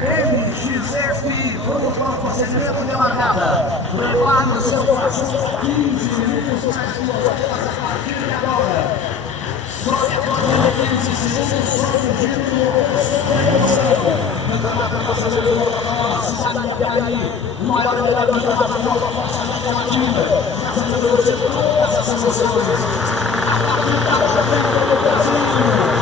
MXF, vamos para o procedimento de largada. Prepare o seu coração, 15 minutos para as duas voltas a partir de agora. Só depois de 15 segundos, só o giro do emoção. Campeonato Brasileiro da cidade de Piauí. O maior melhor do campeonato da força alternativa. Trazendo de todas as emoções. A capital do Brasil.